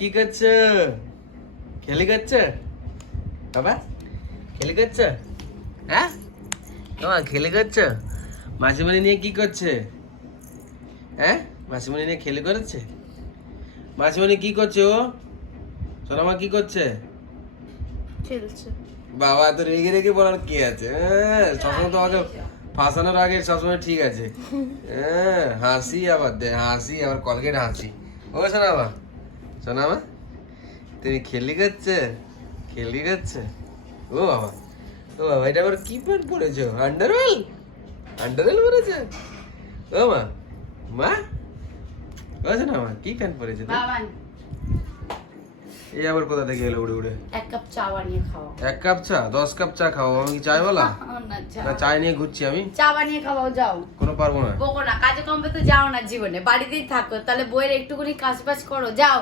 কি করছো? খেলি করছো বাবা? খেলি করছো? হ্যাঁ তোমার খেলি করছো? মাসিমণি নিয়ে কি করছে? হ্যাঁ মাসিমণি নিয়ে খেলি করেছে? মাসিমণি কি করছে? ও সোনামা কি করছে? খেলছে। বাবা তো রেগে রেগে বলার কি আছে? সবসময় তোমাকে ফাঁসানোর আগে সবসময় ঠিক আছে। হাসি আবার দে, হাসি আবার কলগেট হাসি। ও সোনামা, সোনামা তুমি খেলি করছে? খেলি করছে? ও বাবা, ও বাবা, এটা আবার কি প্যান্ট পরেছো? আন্ডারওয়েল? আন্ডারওয়েল পরেছো? ও মা, মা ও সোনামা কি প্যান্ট পরেছো? বাবা এই আবার কোথা থেকে এলো উড়ে উড়ে? এক কাপ চা বানিয়ে খাওয়াও। 1 কাপ চা? 10 কাপ চা খাও? আমি কি চাই বলা? না চাই নিয়ে ঘুরছি আমি? চা বানিয়ে খাওয়াও, যাও। কোনো পারবো না। বকো না, কাজে কমবে তো যাও না জীবনে, বাড়িতেই থাকো, তাহলে বইয়ের একটুখানি কাজ বাজ করো, যাও।